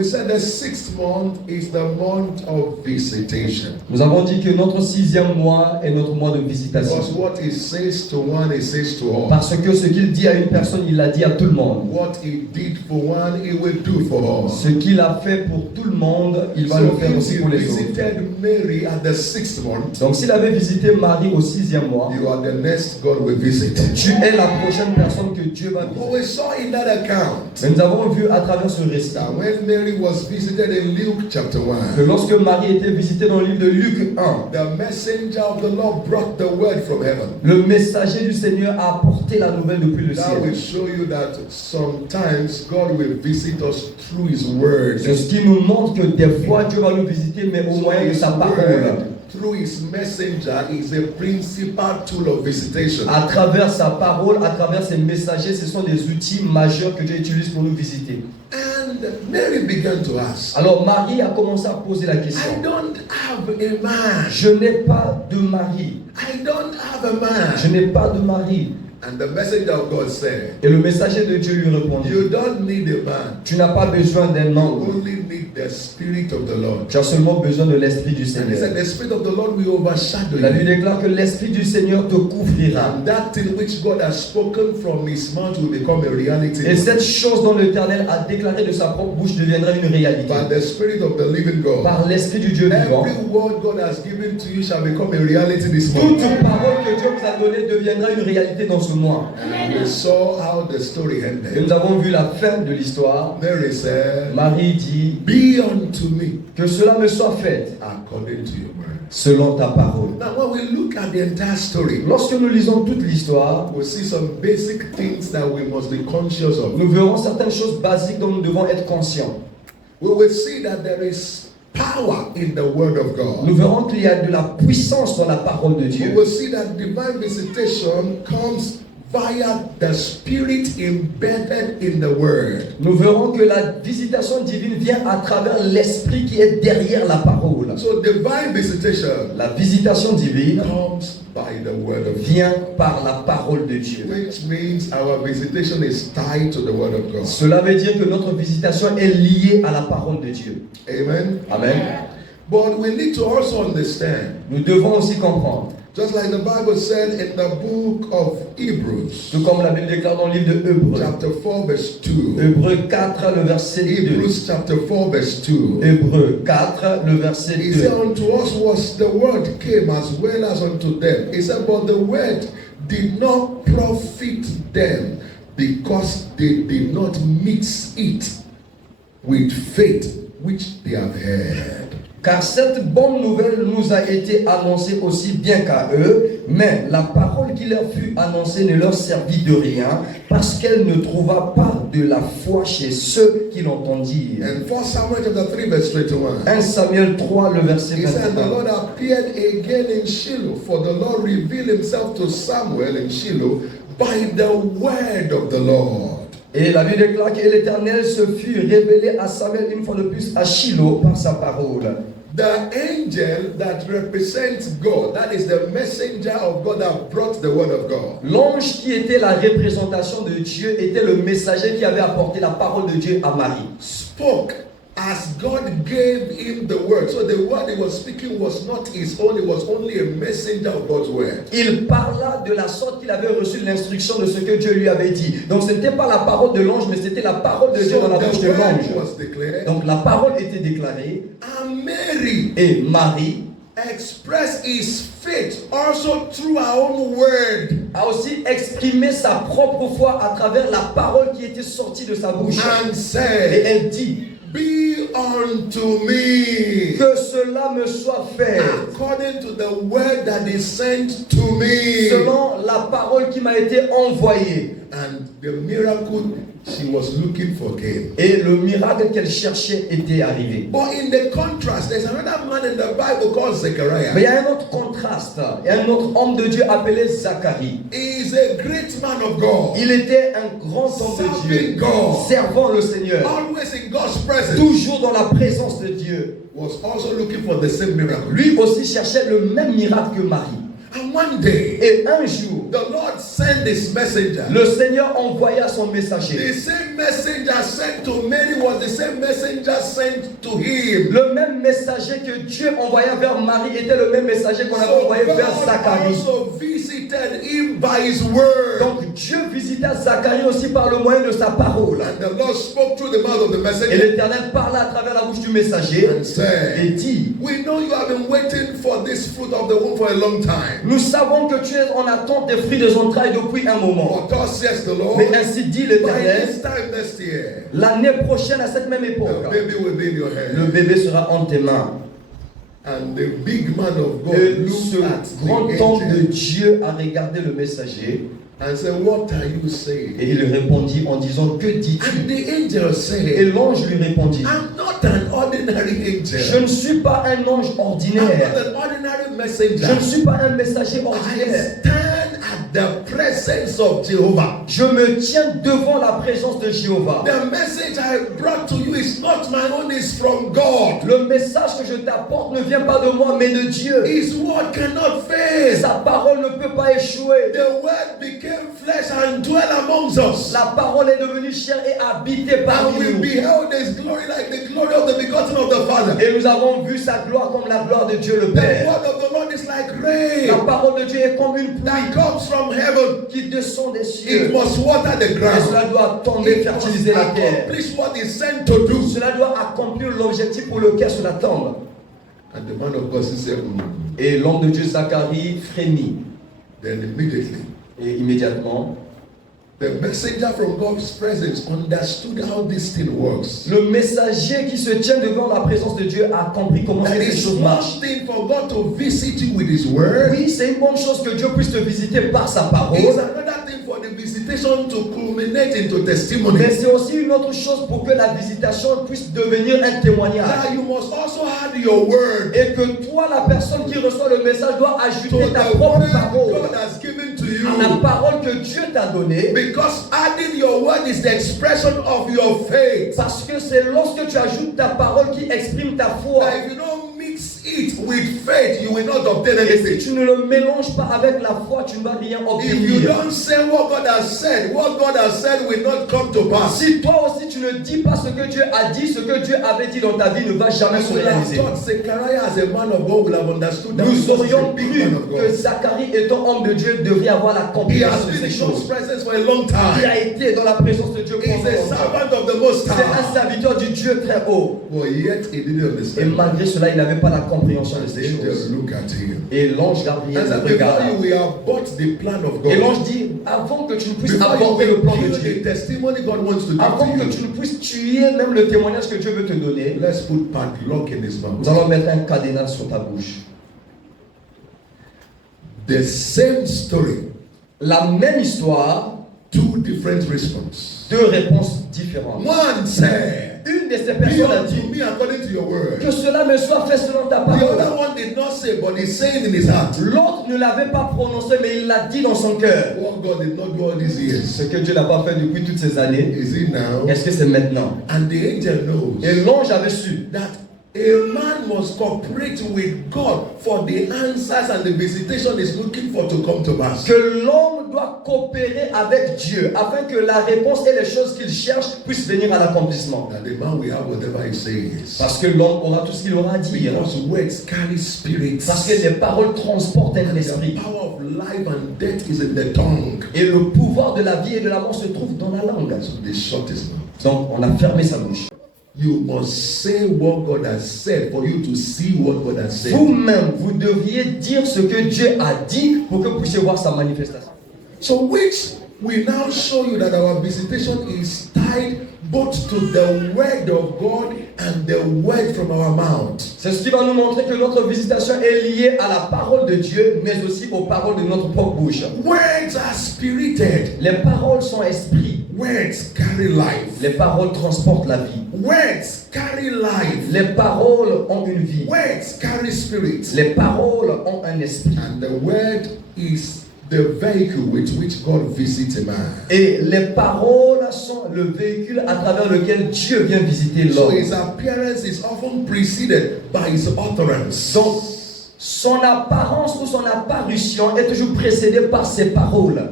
We said the 6th month is the month of visitation. Nous avons dit que notre 6e mois est notre mois de visitation. Because what he says to one, he says to all. Parce que ce qu'il dit à une personne, il l'a dit à tout le monde. What he did for one, he will do for all. Ce qu'il a fait pour tout le monde, il va le faire aussi pour les autres. Visited Mary at the 6th month. Donc s'il avait visité Marie au 6e mois, you are the next God will visit. Tu es la prochaine personne que Dieu va visiter. We saw in that account. Mais nous avons vu à travers ce récit when Mary was visited in Luke chapter 1, que lorsque Marie était visitée dans le livre de Luc 1, the messenger of the Lord brought the word from heaven. Le messager du Seigneur a apporté la nouvelle depuis le ciel. That will show you that sometimes God will visit us through His word. C'est ce qui nous montre que des fois Dieu va nous visiter, mais au moyen de sa parole. Through His messenger is a principal tool of visitation. À travers sa parole, à travers ses messagers, ce sont des outils majeurs que Dieu utilise pour nous visiter. And Mary began to ask. Alors Marie a commencé à poser la question. I don't have a man. Je n'ai pas de mari. I don't have a man. Je n'ai pas de mari. And the messenger of God said, et le messager de Dieu lui répondit, you don't need a man. Tu n'as pas besoin d'un homme. You only need the Spirit of the Lord. Tu as seulement besoin de l'Esprit du Seigneur. And he said, the Spirit of the Lord will overshadow you. La Bible déclare que l'Esprit du Seigneur te couvrira. And that thing which God has spoken from His mouth will become a reality. Et cette chose dont l'Éternel a déclaré de sa propre bouche deviendra une réalité. By the Spirit of the living God. Par l'Esprit du Dieu vivant. Every word God has given to you shall become a reality this morning. Toute parole que Dieu vous a donnée deviendra une réalité dans ce mois. We saw how the story ended. Et nous avons vu la fin de l'histoire. Mary said, Marie dit, be unto me que cela me soit fait according to your word. Selon ta parole. Now when we look at the entire story, lorsque nous lisons toute l'histoire, we see some basic things that we must be conscious of. Nous verrons certaines choses basiques dont nous devons être conscients. We will see that there is power in the word of God. Nous verrons qu'il y a de la puissance dans la parole de Dieu. We will see that divine visitation comes via the Spirit embedded in the Word. Nous verrons que la visitation divine vient à travers l'esprit qui est derrière la parole. So divine visitation, la visitation divine, comes by the Word of God. Vient par la parole de Dieu. Which means our visitation is tied to the Word of God. Cela veut dire que notre visitation est liée à la parole de Dieu. Amen. Amen. But we need to also understand. Nous devons aussi comprendre. Just like the Bible said in the book of Hebrews. Tout comme la Bible déclare dans le livre de Hébreux. Chapter 4 verse 2. Hébreux 4 le verset 2. Hebrews chapter 4 verse 2. Hébreux 4 le verset 2. He said, unto us was the word came as well as unto them. He said, but the word did not profit them because they did not mix it with faith which they have heard. Car cette bonne nouvelle nous a été annoncée aussi bien qu'à eux, mais la parole qui leur fut annoncée ne leur servit de rien, parce qu'elle ne trouva pas de la foi chez ceux qui l'entendirent. 1 Samuel 3, le verset 21. He said, the Lord appeared again in Shiloh, for the Lord revealed himself to Samuel in Shiloh by the word of the Lord. Et la Bible déclare que l'Éternel se fut révélé à Samuel une fois de plus à Shiloh par sa parole. The angel that represents God, that is the messenger of God that brought the word of God. L'ange qui était la représentation de Dieu était le messager qui avait apporté la parole de Dieu à Marie. Spoke as God gave him the word. So the word he was speaking was not his own, it was only a messenger of God's word. Il parla de la sorte qu'il avait reçu l'instruction de ce que Dieu lui avait dit. Donc ce n'était pas la parole de l'ange, mais c'était la parole de Dieu dans la bouche de l'ange. Donc la parole était déclarée. And Mary, et Marie expressed his faith also through her own word. A aussi exprimé sa propre foi à travers la parole qui était sortie de sa bouche. And said, et elle dit, be unto me, que cela me soit fait, according to the word that is sent to me, selon la parole qui m'a été envoyée. And the miracle she was looking for came. Et le miracle qu'elle cherchait était arrivé. But in the contrast, there's another man in the Bible called Zechariah. Mais il y a un autre contraste. Il y a un autre homme de Dieu appelé Zacharie. He is a great man of God. Il était un grand homme de Dieu, God, servant le Seigneur, always in God's presence, toujours dans la présence de Dieu. Was also looking for the same miracle. Lui aussi cherchait le même miracle que Marie. And one day, Et un jour, the Lord sent this messenger. le Seigneur envoya son messager. The same messenger sent to Mary was the same messenger sent to him. Le même messager que Dieu envoya vers Marie était le même messager qu'on avait So envoyé vers God Zacharie. also visited him by his word. Donc Dieu visita Zacharie aussi par le moyen de sa parole. And the Lord spoke through the mouth of the Et messenger l'Éternel parla à travers la bouche du messager and et said, dit: we know you have been waiting for this fruit of the womb for a long time. nous savons que tu es en attente des fruits des entrailles depuis un moment. But thus says the Lord, Mais ainsi dit by l'Éternel, this time next year, l'année prochaine à cette même the époque, baby will be in your le hand. bébé sera entre tes mains. And the big man of God Et looked ce at grand the homme de angel Dieu a regardé le messager and said, what are you saying? et il répondit en disant: que dis-tu? And the angel Et said, l'ange lui répondit: I'm not an ordinary je angel. ne suis pas un ange I'm ordinaire. not an ordinary Je ne messenger. suis pas un messager I ordinaire. stand at the presence of Jehovah. Je me tiens devant la présence de Jéhovah. The message I brought to you is not my own, it's from God. Le message que je t'apporte ne vient pas de moi, mais de Dieu. His word cannot fail. Sa parole ne peut pas échouer. The word became flesh and dwelt amongst us. La parole est devenue chair et habitée And parmi we nous. beheld his glory like the glory of the begotten of the Father. Et nous avons vu sa gloire comme la gloire de Dieu le The Père. word of the Lord is like La rain parole de Dieu est comme une that pluie comes from heaven. qui descend des It cieux. must water the Et ground. cela doit tomber, It fertiliser must la terre. accomplish what it's sent to do. Cela doit accomplir l'objectif pour lequel cela tombe. And the man of God said, Et l'homme de Dieu Zacharie frémit. Then immediately, Et immédiatement, the messenger from God's presence understood how this thing works. le messager qui se tient devant la présence de Dieu a compris comment And ces it's choses one marchent. thing for God to visit you with His word. Oui, c'est une bonne chose que Dieu puisse te visiter par sa parole. It's another thing for the visitation to culminate into testimony. Mais c'est aussi une autre chose pour que la visitation puisse devenir un témoignage. Now you must also add your word Et que toi, la personne qui reçoit le message, doit to ajouter ta the propre word parole God has given to à la you. parole que Dieu t'a donnée. Because adding your word is the expression of your faith. Parce que c'est lorsque tu ajoutes ta parole qui exprime ta foi. Now, if you don't mix it with faith, you will not obtain Et si anything. tu ne le mélanges pas avec la foi, tu ne vas rien If you obtenir. don't say what God has said will not come to pass. Si toi aussi tu ne dis pas ce que Dieu a dit, ce que Dieu avait dit dans ta vie ne va jamais se We would have réaliser. thought Zechariah as a man of God would have understood that Nous because he's a aurions big cru man of que God. Zacharie étant homme de Dieu devrait avoir la He compréhension has de been ces in God's choses. presence for a long Il time. a été dans la présence de Dieu He's pendant a longtemps. servant of the Most C'est un High. serviteur du Dieu très haut. But yet he didn't Et understand. malgré cela, il n'avait pas la compréhension de The ces angel choses. look at him. Et l'ange Gabriel And said, le regarda. before you we have bought the plan of Et God. l'ange dit, avant que tu ne puisses Before aborder you le plan de will Dieu, the testimony God wants to avant give que to tu you, ne puisses tuer même le témoignage que Dieu veut te donner, let's put padlock in his nous mouth. allons mettre un cadenas sur ta bouche. The same story, La même histoire, two different responses. deux réponses différentes. One said, Une de ces be personnes a unto dit, me according to your word. que cela me soit fait selon ta The parole. other one did not say, but he's saying in his heart, L'autre ne l'avait pas prononcé, mais il l'a dit dans son cœur. what God did not do all these years. Ce que Dieu n'a pas fait depuis toutes ces années, Is it now? est-ce que c'est maintenant? And the angel knows Et l'ange avait su that a man must cooperate with God for the answers and the visitation is looking for to come to pass. que l'homme doit coopérer avec Dieu afin que la réponse et les choses qu'il cherche puissent venir à l'accomplissement. That the man will have whatever he says. Parce que l'homme aura tout ce qu'il aura à dire. Because words carry spirits. Parce que les paroles transportent un esprit. The power of life and death is in the tongue. Et le pouvoir de la vie et de la mort se trouve dans la langue. So they shut his mouth. Donc on a fermé sa bouche. You must say what God has said for you to see what God has said. Vous-même, vous devriez dire ce que Dieu a dit pour que vous puissiez voir sa manifestation. So which will now show you that our visitation is tied both to the word of God and the word from our mouth. C'est ce qui va nous montrer que notre visitation est liée à la parole de Dieu, mais aussi aux paroles de notre propre bouche. Words are spirited. Les paroles sont esprit. Words carry life. Les paroles transportent la vie. Words carry life. Les paroles ont une vie. Words carry spirit. Les paroles ont un esprit. And the word is the vehicle with which God visits a man. Et les paroles sont le véhicule à travers lequel Dieu vient visiter So l'homme. his appearance is often preceded by his utterance. Donc, son apparence ou son apparition est toujours précédée par ses paroles.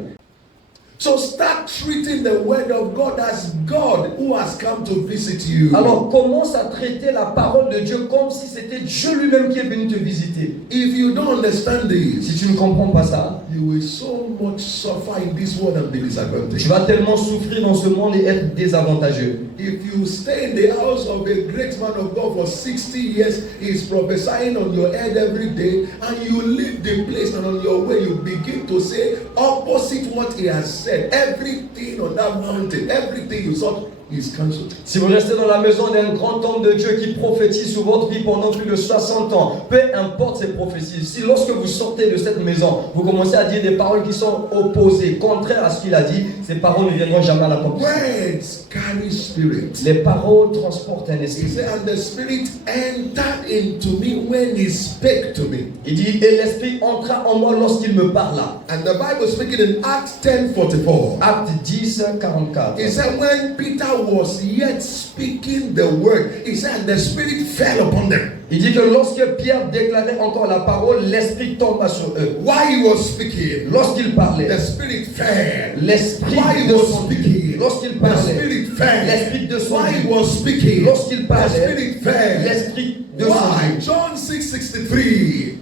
So start treating the word of God as God who has come to visit you. Alors commence à traiter la parole de Dieu comme si c'était Dieu lui-même qui est venu te visiter. If you don't understand Si this, tu ne comprends pas ça, you will so much suffer in this world and be disadvantaged. tu vas tellement souffrir dans ce monde et être désavantageux. If you stay in the house of a great man of God for 60 years, he's prophesying on your head every day, and you leave the place and on your way you begin to say opposite what he has said. Everything on that mountain, everything you saw is cancelled. Si vous restez dans la maison d'un grand homme de Dieu qui prophétise sur votre vie pendant plus de 60 ans, peu importe ses prophéties, si lorsque vous sortez de cette maison, vous commencez à dire des paroles qui sont opposées, contraires à ce qu'il a dit, ces paroles ne viendront jamais à l'accomplissement. Words carry spirit. Les paroles transportent un He esprit. said, and the spirit entered into me when he spake to me. Il dit, et l'esprit entra en moi lorsqu'il me parla. And the Bible speaking in Acts 10:44. Acte 10, 44. He said, when Peter was yet speaking the word, he said, the spirit fell upon them. Il dit que lorsque Pierre déclarait encore la parole, l'esprit tomba sur eux. While he was speaking, Lorsqu'il parlait, the spirit fell. l'esprit While he was descendit. speaking, Lorsqu'il the parlait, spirit fell. l'esprit While descendit. he was speaking, Lorsqu'il the parlait, spirit fell. l'esprit Why? descendit. John 6:63.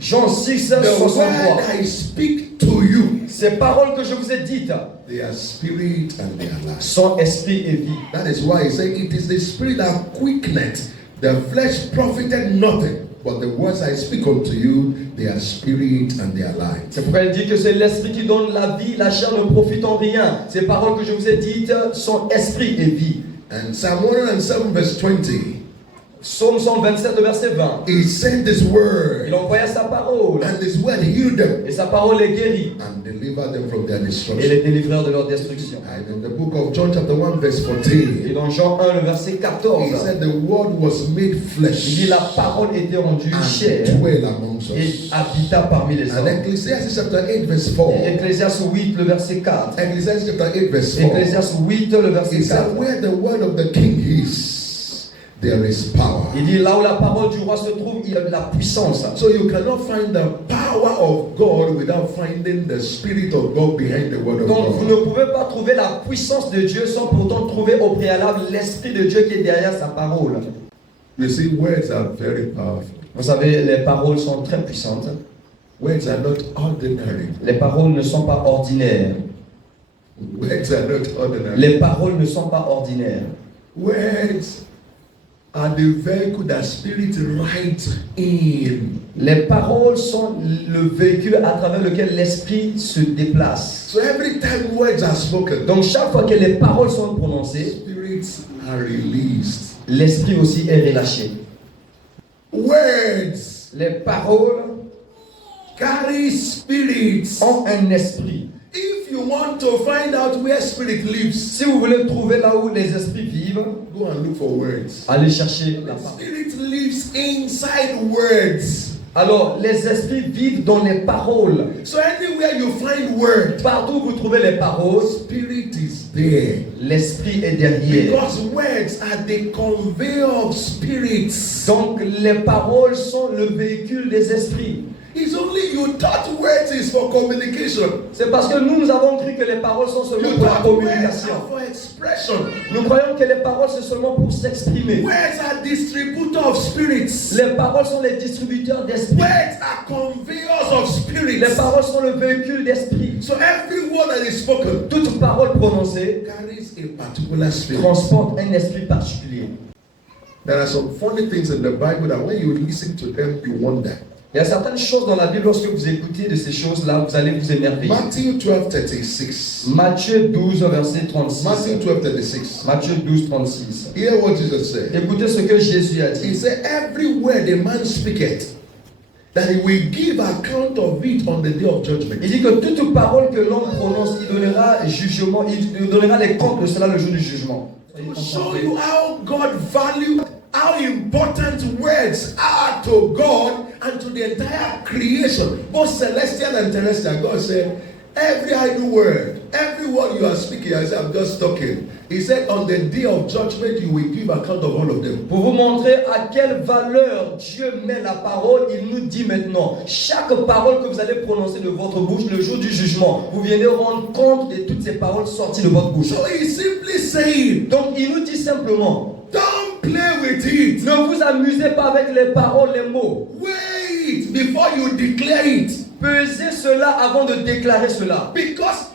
Jean 6, The 63. word I speak to you, Ces paroles que je vous ai dites they are spirit and they are life. sont esprit et vie. That is why he said, it is the spirit that quickeneth, the flesh profited nothing. But the words I speak unto you, they are spirit and they are life. C'est pourquoi il dit que c'est l'esprit qui donne la vie, la chair ne profite en rien. Ces paroles que je vous ai dites sont esprit et vie. And Psalm 107:20, Psaume 127, verset 20. he sent this word, Il envoya sa parole and this word healed them et sa parole les guérit and delivered them from their et destruction. les délivrèrent de leur destruction. And in the book of John chapter 1 verse Et 14, dans Jean 1, le verset 14, he said the word was made il flesh dit la parole était rendue chair and dwell amongst et us. habita parmi les And hommes. Ecclesiastes chapter 8 verse 4, Et Ecclésiaste 8, le verset 4. Ecclesiastes chapter 8 verse 4, Ecclésiaste 8, le verset he said 4. where the word of the king is, there is power. Il dit là où la parole du roi se trouve, il y a de la puissance. So you cannot find the power of God without finding the spirit of God behind the word of Donc vous God. ne pouvez pas trouver la puissance de Dieu sans pourtant trouver au préalable l'esprit de Dieu qui est derrière sa parole. You see, words are very powerful. Vous savez, les paroles sont très puissantes. Words are not ordinary. Les paroles ne sont pas ordinaires. Words are not ordinary. Les paroles ne sont pas ordinaires. Words are the vehicle that spirit rides in. Les paroles sont le véhicule à travers lequel l'esprit se déplace. So every time words are spoken, Donc chaque fois que les paroles sont prononcées, spirits are released. l'esprit aussi est relâché. Words Les paroles carry spirits. ont un esprit. If you want to find out where spirit lives, Si vous voulez trouver là où les esprits vivent, go and look for words. allez chercher la parole. Spirit lives inside words. Alors, les esprits vivent dans les paroles. So anywhere you find word, Partout où vous trouvez les paroles, spirit is there. l'esprit est derrière. Because words are the conveyor of spirits. Donc, les paroles sont le véhicule des esprits. It's only you thought words is for communication. C'est parce que nous avons cru que les paroles sont seulement You pour la thought words communication. are for expression. Nous croyons que les paroles c'est seulement pour s'exprimer. Words are distributor of spirits. Les paroles sont les distributeurs d'esprit. Words are conveyors of spirits. Les paroles sont le véhicule d'esprit. So every word that is spoken Toute parole prononcée carries a particular spirit. transporte un esprit particulier. There are some funny things in the Bible that when you listen to them, you wonder. Il y a certaines choses dans la Bible, lorsque vous écoutez de ces choses-là, vous allez vous émerveiller. Matthew 12:36. Matthieu 12, verset 36. Matthew 12:36. Matthieu 12, 36. Hear what Jesus said. Écoutez ce que Jésus a He dit. said, every word a man speaketh, that he will give account of it on the day of judgment. Il dit que toute parole que l'homme prononce, il donnera jugement, il donnera les comptes de cela le jour du jugement. To show you how God values, how important words are to God and to the entire creation, both celestial and terrestrial. God said, Every idle word, every word you are speaking, I said, I'm just talking. He said, on the day of judgment, you will give account of all of them. Pour vous montrer à quelle valeur Dieu met la parole, il nous dit maintenant, chaque parole que vous allez prononcer de votre bouche le jour du jugement, vous venez rendre compte de toutes ces paroles sorties de votre bouche. So he's simply saying, Donc il nous dit simplement, don't play with it. ne vous amusez pas avec les paroles, les mots. Wait before you declare it. Pesez cela avant de déclarer cela. Because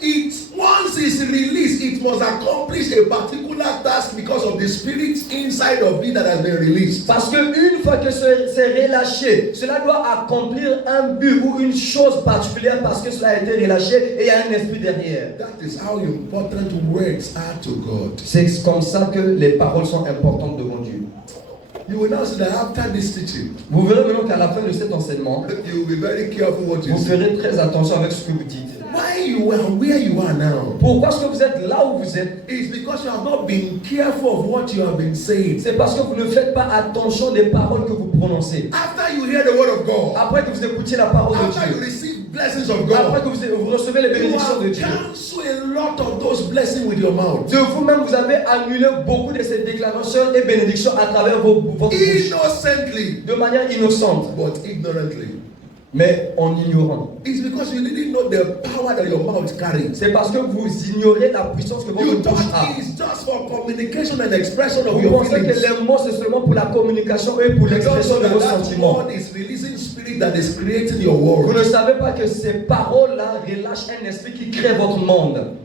once it's released, it must accomplish a particular task because of the spirit inside of it that has been released. Parce que une fois que c'est relâché, cela doit accomplir un but ou une chose particulière parce que cela a été relâché et il y a un esprit derrière. That is how important words are to God. C'est comme ça que les paroles sont importantes devant Dieu. You will now see that after this teaching, Vous verrez maintenant qu'à la fin de cet enseignement, you will be very careful what you vous say. ferez très attention avec ce que vous dites. Why you are where you are now? Pourquoi est-ce que vous êtes là où vous êtes? It's because you have not been careful of what you have been saying. C'est parce que vous ne faites pas attention des paroles que vous prononcez. After you hear the word of God, Après que vous écoutiez la parole de after you Dieu, receive blessings of après God, que vous recevez les you bénédictions de have Dieu, cancelled a lot of those blessings with your mouth. de vous-même, vous avez annulé beaucoup de ces déclarations et bénédictions à travers votre bouche, Innocently, de manière innocente, but ignorantly. mais en ignorant. It's because you didn't know the power that your mouth carries. C'est parce que vous ignorez la puissance que You votre thought bouche a. it's just for communication and expression of Vous your pensez que feelings. les mots c'est seulement pour la communication et pour You don't l'expression know de vos that sentiments. word is releasing spirit that is creating your Vous world. ne savez pas que ces paroles-là relâchent un esprit qui crée votre monde.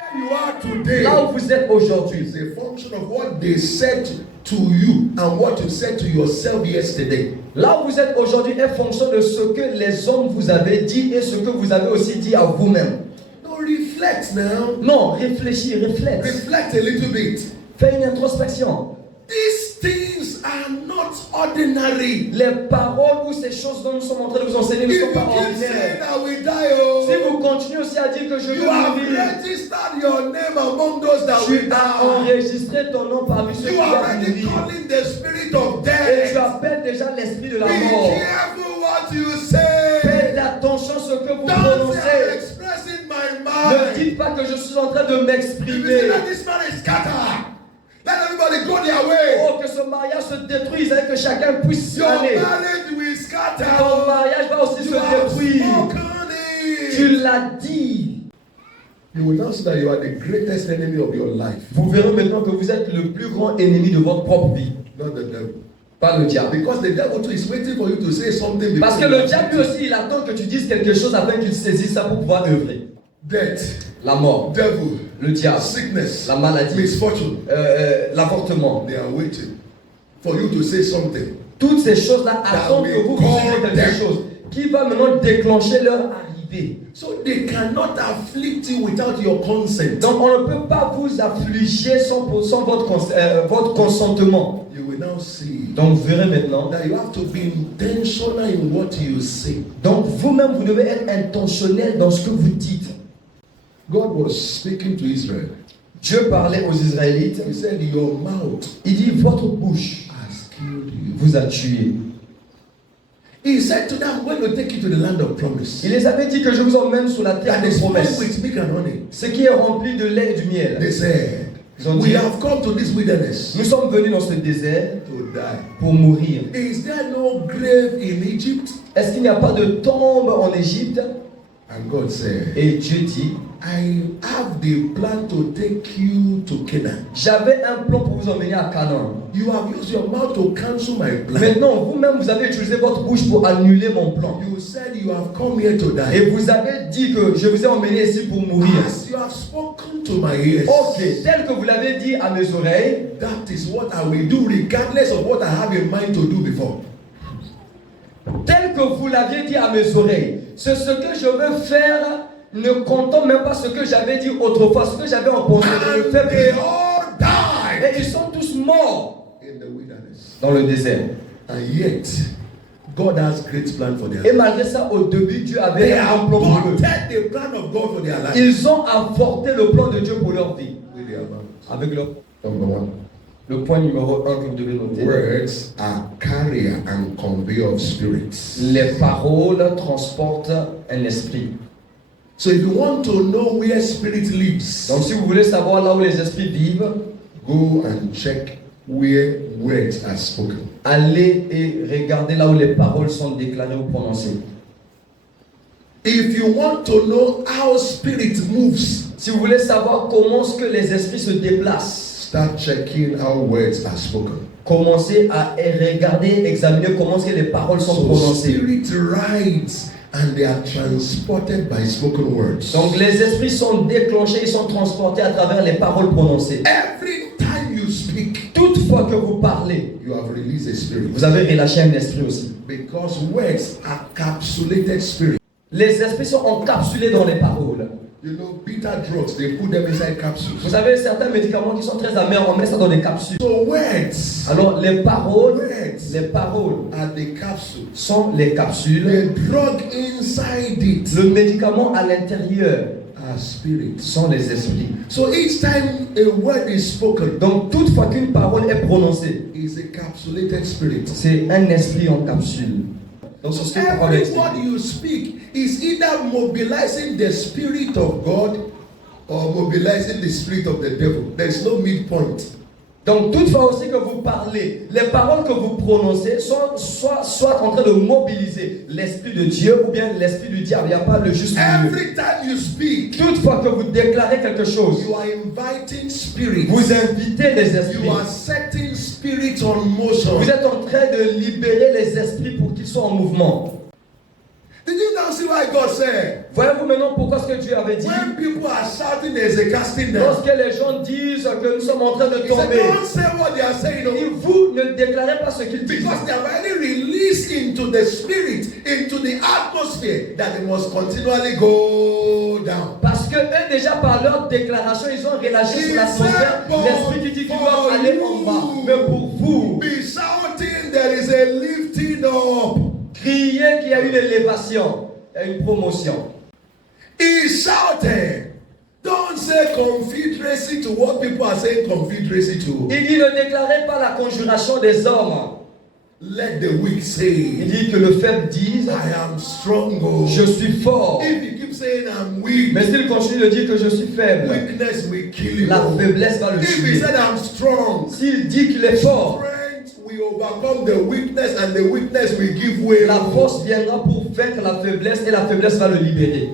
Where you are today Là où vous êtes aujourd'hui, is a function of what they said to you and what you said to yourself yesterday. là où vous êtes aujourd'hui est fonction de ce que les hommes vous avaient dit et ce que vous avez aussi dit à vous-même. No, reflect now. Non, réfléchis, réflexe. Reflect a little bit. Fais une introspection. These things are not ordinary. Les paroles ou ces choses dont nous sommes en train de vous enseigner ne If sont you pas keep saying ordinaires. I will die, Si oh, vous continuez aussi à dire que je you vais have mourir, registered your name among those that will tu as die. enregistré ton nom parmi ceux qui You are vont already mourir. calling the spirit of Et tu death. appelles déjà l'esprit de la Be mort. careful what you say. Faites attention à ce que vous Don't say I'm prononcez. expressing my Ne mind. dites pas que je suis en train de If you say m'exprimer. that this man is scattered, let everybody go their way. Oh, que ce mariage se détruise et que chacun puisse Your aller. marriage will scatter. Ton mariage va aussi You se have détruire. spoken Tu it. l'as dit. You will now see that you are the greatest enemy of your life, Vous verrez maintenant que vous êtes le plus grand ennemi de votre propre vie. not the devil. Pas le diable. Because the devil too is waiting for you to say something. Parce que before le you diable lui act. aussi, il attend que tu dises quelque chose afin qu'il saisisse ça pour pouvoir œuvrer. Death, La mort, devil, le diable, sickness, la maladie, misfortune. l'avortement. They are waiting for you to say something. Toutes ces choses-là attendent que vous disiez quelque them. chose qui va maintenant déclencher leur arrivée. So they cannot afflict you without your consent. Donc on ne peut pas vous affliger sans votre consentement. You will now see Donc vous verrez maintenant. that you have to be intentional in what you say. Donc vous-même, vous devez être intentionnel dans ce que vous dites. God was speaking to Israel. Dieu parlait aux Israélites. He said, your mouth Il dit, votre bouche has killed you. vous a tué. He said to them, I'm going to take you to the land of promise. Il les avait dit que je vous emmène sur la terre That des is flowing promesses. with milk and honey. Ce qui est rempli de lait et du miel. They said, Ils ont we dit, have come to this wilderness nous sommes venus dans ce désert to die. pour mourir. Is there no grave in Egypt? Est-ce qu'il n'y a pas de tombe en Égypte? And God said, Et Dieu dit, I have the plan to take you to Canaan. j'avais un plan pour vous emmener à Canaan. You have used your mouth to cancel my plan. Maintenant, vous-même, vous avez utilisé votre bouche pour annuler mon plan. You said you have come here to die. Et vous avez dit que je vous ai emmené ici pour mourir. As you have spoken to my ears, Ok, tel que vous l'avez dit à mes oreilles, that is what I will do regardless of what I have in mind to do before. tel que vous l'aviez dit à mes oreilles, c'est ce que je veux faire, ne comptant même pas ce que j'avais dit autrefois, ce que j'avais en pensée. Je le And fais they plus. all died Et ils sont tous morts in the wilderness. dans le désert. And yet, God has great plan for their Et life. malgré ça, au début, Dieu They avait un have plan pour eux. aborted the plan of God for their life. Ils ont apporté le plan de Dieu pour leur vie. With their mouth. Avec leur... Number one. Le point numéro 1 que vous devez noter. Words are carrier and conveyor of spirits. Les paroles transportent un esprit. So if you want to know where spirit lives, Donc si vous voulez savoir là où les esprits vivent, go and check where words are spoken. allez et regardez là où les paroles sont déclarées ou prononcées. If you want to know how spirit moves, Si vous voulez savoir comment est-ce que les esprits se déplacent, start checking how words are spoken. commencez à regarder, examiner comment est-ce que les paroles sont So prononcées. spirit rides and they are transported by spoken words. Donc les esprits sont déclenchés, ils sont transportés à travers les paroles prononcées. Every time you speak, Toutefois que vous parlez, you have released a spirit. vous avez relâché un esprit aussi. Because words are capsulated spirit. Les esprits sont encapsulés dans les paroles. You know, bitter drugs, they put them inside capsules. Vous savez, certains médicaments qui sont très amers, on met ça dans des capsules. So words Alors les paroles are the capsule. sont les capsules. The drug inside it Le médicament à l'intérieur are spirits. sont les esprits. So each time a word is spoken, Donc toutefois qu'une parole est prononcée, is a capsulated spirit. c'est un esprit en capsule. Donc c'est ce que Paul a Every expliqué. word you speak is either mobilizing the spirit of God or mobilizing the spirit of the devil. There is no midpoint. Donc toutefois aussi que vous parlez, les paroles que vous prononcez sont soit en train de mobiliser l'esprit de Dieu ou bien l'esprit du diable. Il n'y a pas le juste milieu. Every time you speak, Toutefois que vous déclarez quelque chose, you are inviting spirits. vous invitez les You esprits. are setting spirits on motion. Vous êtes en train de libérer les esprits pour qu'ils soient en mouvement. Did you now see why God said, Voyez-vous maintenant pourquoi ce que Dieu avait dit? when people are shouting, there's a casting down? Lorsque les gens disent que nous sommes en train de He said, tomber, don't say what they are saying, et no. vous ne déclarez pas ce qu'ils disent. Because they have already released into the spirit, into the atmosphere, that they must continually go down. Parce que eux déjà par leur déclaration, ils ont relâché sur l'atmosphère l'esprit qui dit qu'ils doivent aller en bas. Mais pour vous, Be shouting, there is a lifting up. criez qu'il y a une élévation, il y a une promotion. He shouted. Don't say confederacy to what people are saying confederacy to. Il dit ne déclarez pas la conjuration des hommes. Let the weak Il say, dit que le faible dise I am strong. je suis fort. If he keeps saying I'm weak, Mais s'il continue de dire que je suis faible, weakness will kill him. la faiblesse va le If he tuer. said I'm strong, S'il dit qu'il est fort, strength will overcome the weakness and the weakness will give way. la force viendra pour vaincre la faiblesse et la faiblesse va le libérer.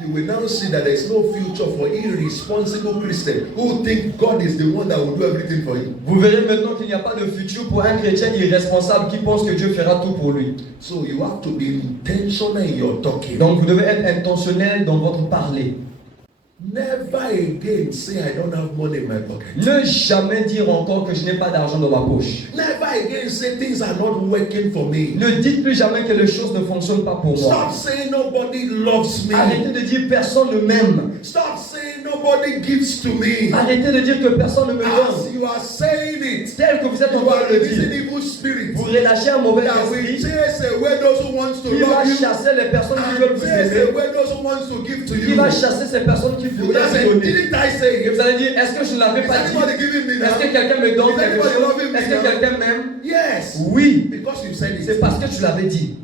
You will now see that there is no future for irresponsible Christians who think God is the one that will do everything for you. Vous verrez maintenant qu'il n'y a pas de futur pour un chrétien irresponsable qui pense que Dieu fera tout pour lui. So you have to be intentional in your talking. Donc vous devez être intentionnel dans votre parler. Never again say I don't have money in my pocket. Ne jamais dire encore que je n'ai pas d'argent dans ma poche. Never again say things are not working for me. Ne dites plus jamais que les choses ne fonctionnent pas pour moi. Stop saying nobody loves me. Arrêtez de dire personne ne m'aime. Stop saying nobody gives to me. Arrêtez de dire que personne ne me As donne. you are saying it, Tel que vous êtes en you train are de le releasing dire. evil spirits Vous relâchez un mauvais that will esprit chase away those who want to qui va love you chasser les personnes qui veulent and vous chase aimer. away those who want to give to Qui you. va chasser ces personnes qui You will voudraient not say, vous donner. didn't I say Et it? vous allez dire, est-ce que je ne l'avais Is pas dit? anybody giving me Est-ce que now? quelqu'un me donne Is quelque anybody chose? loving me Est-ce que now? quelqu'un m'aime? Yes. Oui, Because you said c'est it. parce que tu l'avais dit.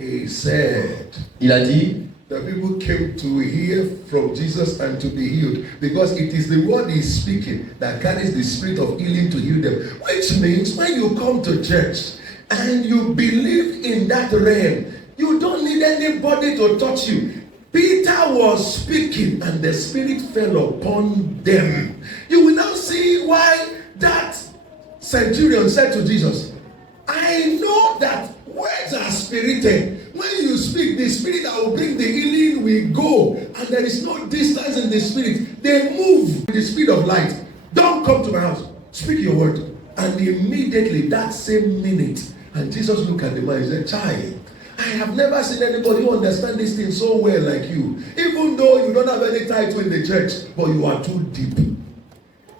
He said, Il a dit, the people came to hear from Jesus and to be healed because it is the word he's speaking that carries the spirit of healing to heal them. Which means when you come to church and you believe in that realm, you don't need anybody to touch you. Peter was speaking and the spirit fell upon them. You will now see why that centurion said to Jesus, I know that words are spirited. When you speak, the spirit that will bring the healing will go, and there is no distance in the spirit. They move with the speed of light. Don't come to my house. Speak your word. And immediately, that same minute, and Jesus looked at the man and said, Child, I have never seen anybody who understands this thing so well like you. Even though you don't have any title in the church, but you are too deep.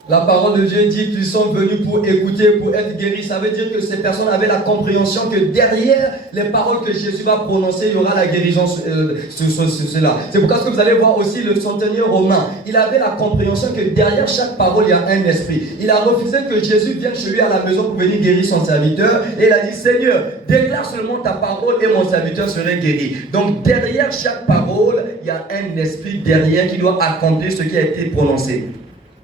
La parole de Dieu dit qu'ils sont venus pour écouter, pour être guéris. Ça veut dire que ces personnes avaient la compréhension que derrière les paroles que Jésus va prononcer, il y aura la guérison sur cela. C'est pourquoi que vous allez voir aussi le centenier romain. Il avait la compréhension que derrière chaque parole, il y a un esprit. Il a refusé que Jésus vienne chez lui à la maison pour venir guérir son serviteur. Et il a dit, Seigneur, déclare seulement ta parole et mon serviteur serait guéri. Donc derrière chaque parole, il y a un esprit derrière qui doit accomplir ce qui a été prononcé.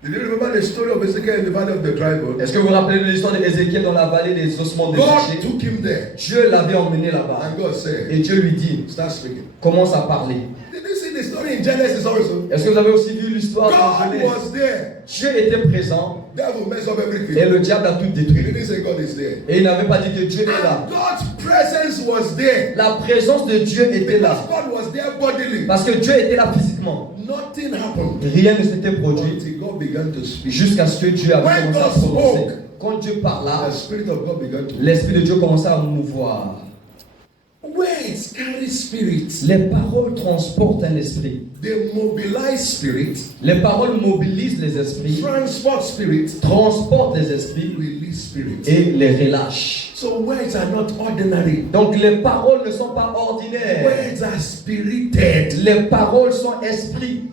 Did you remember the story of Ezekiel in the valley of the dry bones? Est-ce que vous vous rappelez de l'histoire d'Ézéchiel dans la vallée des ossements God desséchés? took him there. Dieu l'avait emmené là-bas. And God said, Et Dieu lui dit, start speaking. commence à parler. Did you see the story in Genesis also? Est-ce que vous avez aussi vu l'histoire God de Genèse? was there. Dieu était présent Devil messed up et everything. le diable a tout He détruit. didn't say God is there. Et il n'avait pas dit que Dieu est là. And God's presence was there. La présence de Dieu était Because là. God was there bodily. Parce que Dieu était là physiquement. Nothing happened Rien ne s'était produit until God began to speak. jusqu'à ce que Dieu avait When commencé à God prononcer. spoke, Quand Dieu parla, the Spirit of God began to. l'Esprit de Dieu commençait à mouvoir. Words carry spirit. Les paroles transportent un esprit. They mobilize spirit, Les paroles mobilisent les esprits, transport spirit, transportent les esprits release spirit. et les relâchent. So words are not ordinary. Donc les paroles ne sont pas ordinaires. Words are spirited. Les paroles sont esprits.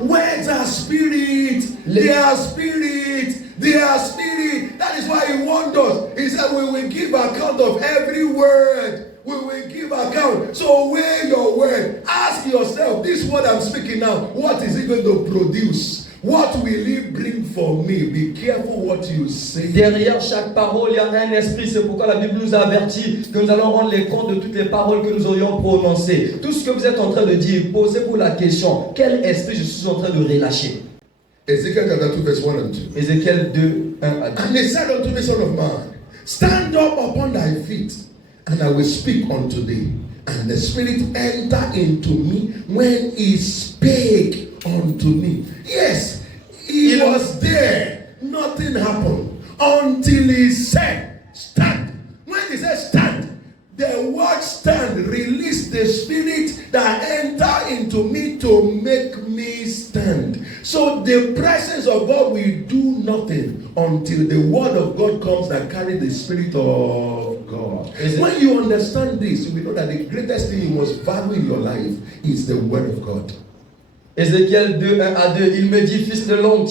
Words are spirit. They are spirit. They are spirit. That is why he warned us. He said, we will give account of every word. We will give account. So weigh your word. Ask yourself, this word I'm speaking now, what is it going to produce? What will it bring for me? Be careful what you say. Derrière chaque parole, il y a un esprit. C'est pourquoi la Bible nous avertit que nous allons rendre les comptes de toutes les paroles que nous aurions prononcées. Tout ce que vous êtes en train de dire, posez-vous la question. Quel esprit je suis en train de relâcher? Ezekiel chapter 2 verse 1 and 2. Ézéchiel 2, 1 à 2. And he said unto me, Son of man, stand up upon thy feet, and I will speak unto thee. And the Spirit entered into me when he spake unto me. Yes, he was there. Nothing happened until he said, stand. When he said stand, the word stand released the Spirit that entered into me to make me stand. So the presence of God will do nothing until the word of God comes that carries the Spirit of God. When you understand this, you will know that the greatest thing you must value in your life is the word of God. Ézéchiel 2, 1 à 2, il me dit, fils de l'homme,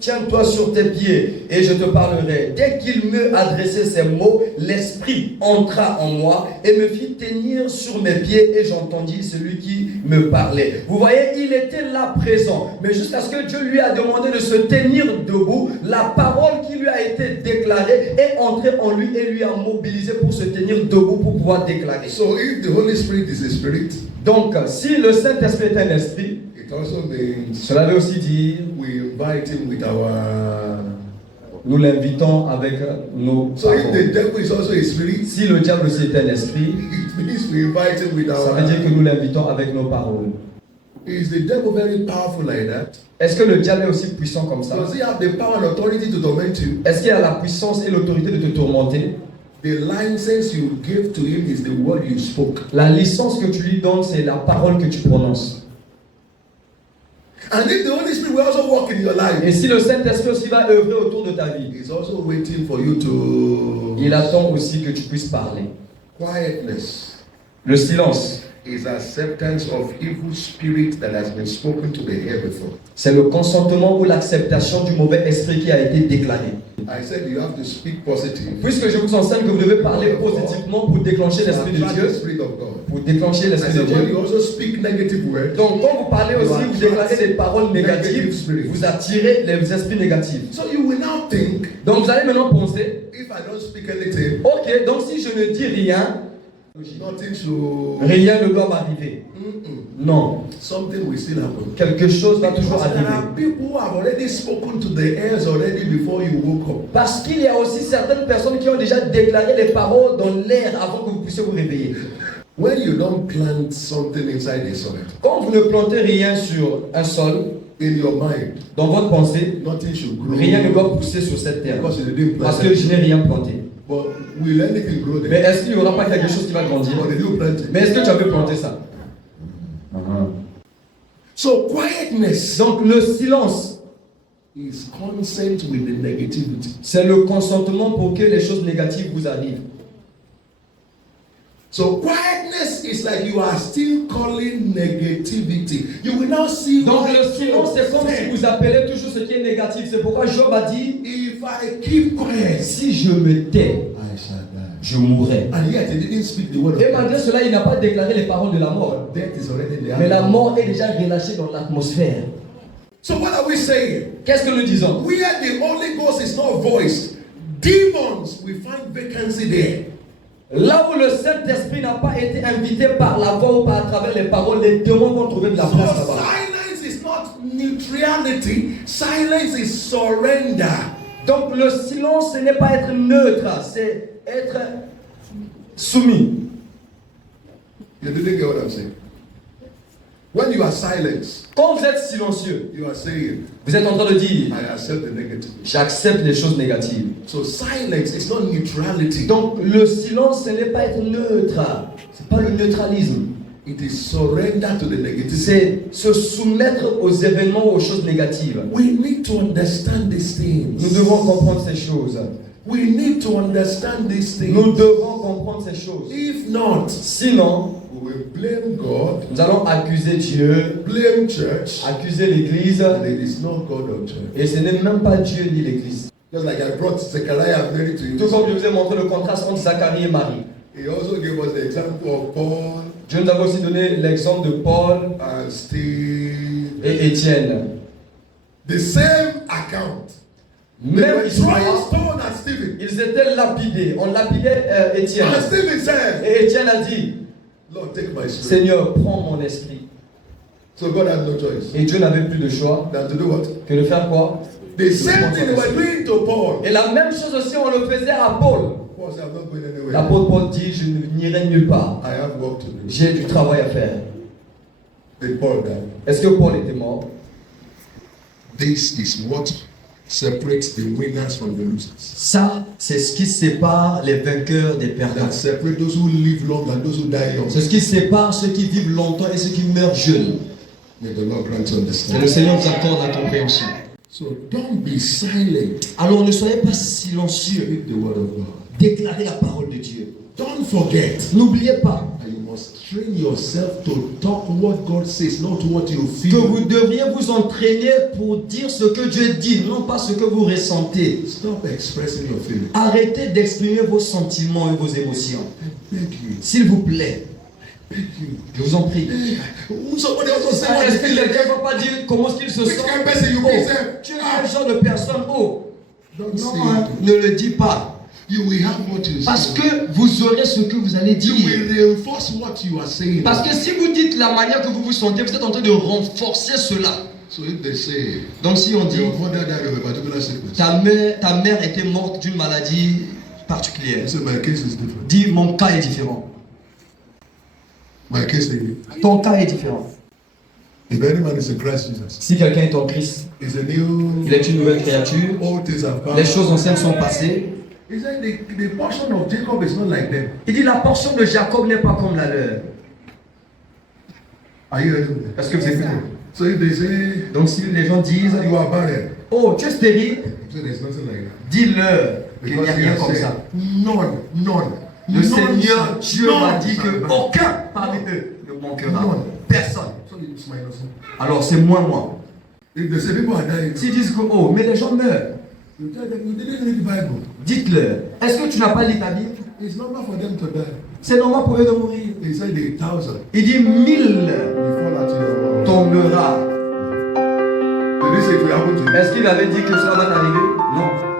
tiens-toi sur tes pieds et je te parlerai. Dès qu'il me adressait ces mots, l'esprit entra en moi et me fit tenir sur mes pieds et j'entendis celui qui me parlait. Vous voyez, il était là présent, mais jusqu'à ce que Dieu lui a demandé de se tenir debout, la parole qui lui a été déclarée est entrée en lui et lui a mobilisé pour se tenir debout pour pouvoir déclarer. So if the Holy Spirit is a spirit, Donc, si le Saint-Esprit est un esprit, it also means cela veut aussi dire we invite him with our. nous l'invitons avec nos So if paroles. the devil is also a spirit, Si le diable aussi est un esprit, it means we invite him with ça veut dire que our. nous l'invitons avec nos paroles. Is the devil very powerful like that? Est-ce que le diable est aussi puissant comme ça? Does he have the power and authority to torment you? Est-ce qu'il a la puissance et l'autorité de te tourmenter? The license you give to him is the word you spoke. La licence que tu lui donnes, c'est la parole que tu prononces. And if the Holy Spirit will also work in your life, Et si le Saint-Esprit aussi va œuvrer autour de ta vie, he's also waiting for you to. il attend aussi que tu puisses parler. Quietness Le silence, is acceptance of evil spirit that has been spoken to the air before. c'est le consentement ou l'acceptation du mauvais esprit qui a été déclaré. I said you have to speak positive. Puisque je vous enseigne que vous devez parler positivement pour déclencher l'Esprit de Attract Dieu, the Spirit of God. pour déclencher I l'Esprit de said when Dieu. you also speak negative words, Donc quand vous parlez aussi, vous déclarez des paroles négatives, vous attirez les esprits négatifs. so you will now think, Donc vous allez maintenant penser, if I don't speak anything, ok, donc si je ne dis rien, nothing should. rien ne doit m'arriver. Non, Something will still happen. quelque chose va toujours Because there arriver. are people who have already spoken to the airs already before you woke up. Parce qu'il y a aussi certaines personnes qui ont déjà déclaré les paroles dans l'air avant que vous puissiez vous réveiller. When you don't plant something inside the soil, Quand vous ne plantez rien sur un sol, in your mind, dans votre pensée, nothing should grow. rien ne doit pousser sur cette terre. Because you didn't plant Parce que it. je n'ai rien planté. But will anything grow Mais there? est-ce qu'il n'y aura pas quelque chose qui va grandir? Or did you plant it? Mais est-ce que tu avais planté ça? So quietness Donc le silence is consent with the negativity. C'est le consentement pour que les choses négatives vous arrivent. So quietness is like you are still calling negativity. You will now see. Donc why le silence, c'est comme Job si said, vous appelez toujours ce qui est négatif. C'est pourquoi Job a dit, if I keep quiet, si je me tais, I shall die. je mourrai. And yet he didn't speak the word of Et God. malgré cela, il n'a pas déclaré les paroles de la mort. Death is already there. Mais la mort est déjà relâchée dans l'atmosphère. So what are we saying? Qu'est-ce que nous disons? Where the Holy Ghost is not voiced, demons will find vacancy there. Là où le Saint-Esprit n'a pas été invité par la voix ou par à travers les paroles, les démons vont trouver de la So place là-bas. silence is not neutrality. Silence is surrender. Donc le silence, ce n'est pas être neutre, c'est être soumis. You didn't get what I'm saying. When you are silent, Quand vous êtes silencieux, you are saying, vous êtes en train de dire, I accept the negative. j'accepte les choses négatives. So silence is not neutrality. Donc le silence, ce n'est pas être neutre, c'est pas le neutralisme. It is surrender to the negativity. C'est se soumettre aux événements, aux choses négatives. We need to understand these things. Nous devons comprendre ces choses. We need to understand these things. Nous devons comprendre ces choses. If not, Sinon, we will blame God, nous allons accuser Dieu, blame church, accuser l'Église, and it is not God or church. et ce n'est même pas Dieu ni l'Église. Just like I brought Zechariah and Mary to you. Tout comme je vous ai montré le contraste entre Zacharie et Marie. He also gave us the example of Paul Dieu nous a aussi donné l'exemple de Paul and Steve. et Étienne. The same account. They Même were histoire, throwing stone at Stephen. ils étaient lapidés. On lapidait Étienne. And Stephen said, Et Étienne a dit, Lord, take my spirit. Seigneur, prends mon esprit. So God had no choice Et Dieu n'avait plus de choix than to do what? que de faire quoi? The same thing they were doing to Paul. Et la même chose aussi, on le faisait à Paul. Paul said, I'm not going anywhere. L'apôtre Paul dit, je n'irai nulle part. I have work to do. J'ai du travail à faire. Did Paul die? Est-ce que Paul était mort? This is what separates the winners from the losers. Ça, c'est ce qui sépare les vainqueurs des perdants. That separate those who live long and those who die young. C'est ce qui sépare ceux qui vivent longtemps et ceux qui meurent jeunes. May the Lord grant you Et le understanding. Seigneur vous accorde la compréhension. So don't be silent. Alors ne soyez pas silencieux. Speak the word of God. Déclarez la parole de Dieu. Don't forget. N'oubliez pas And you must train yourself to talk what God says, not what you que feel. vous devriez vous entraîner pour dire ce que Dieu dit, non pas ce que vous ressentez. Stop expressing your feelings. Arrêtez d'exprimer vos sentiments et vos émotions. I beg you. S'il vous plaît, Beg you. je vous en prie. Hey, somebody also say what Est-ce they que feel. quelqu'un ne va pas dire comment est-ce qu'il se Which sent? kind of person you Oh, be, sir? tu es quel genre de personne? Oh, Don't non, say hein, it. ne le dis pas. You will have what you Parce say. que vous aurez ce que vous allez You dire. will reinforce what you are saying. Parce que si vous dites la manière que vous vous sentez, vous êtes en train de renforcer cela. So if they say Donc si on dit, your mother died of a particular sickness, ta mère était morte d'une maladie particulière. you say my case is different. Dis, mon cas est différent. My case is Ton cas est différent. if any man is in Christ Jesus, Si quelqu'un est en Christ, is a new. il est une nouvelle créature. All things have Les passed. choses anciennes sont passées. He said the portion of Jacob is not like them. Il dit, la portion de Jacob n'est pas comme la leur. Are you hearing me? Est-ce que vous écoutez? So if they say Donc si les gens disent, you are barren, oh, tu es stérile, so there's nothing like that. dis-leur qu'il n'y a Because he rien has comme said, ça. none. Le None Seigneur shall- Dieu none m'a dit shall que lack. aucun parmi eux ne manquera. None. Personne. So it's minus one. Alors c'est moi. If they say people are dying, S'ils disent que, oh, mais les gens meurent, you tell them you didn't read the Bible. dites-leur, est-ce que tu n'as pas lu ta Bible? It's normal for them to die. C'est normal pour eux de mourir. He said the 1,000 Il dit 1000 will fall at your. tombera. Did he say it will happen to you? Est-ce qu'il avait dit que cela va t'arriver? Non.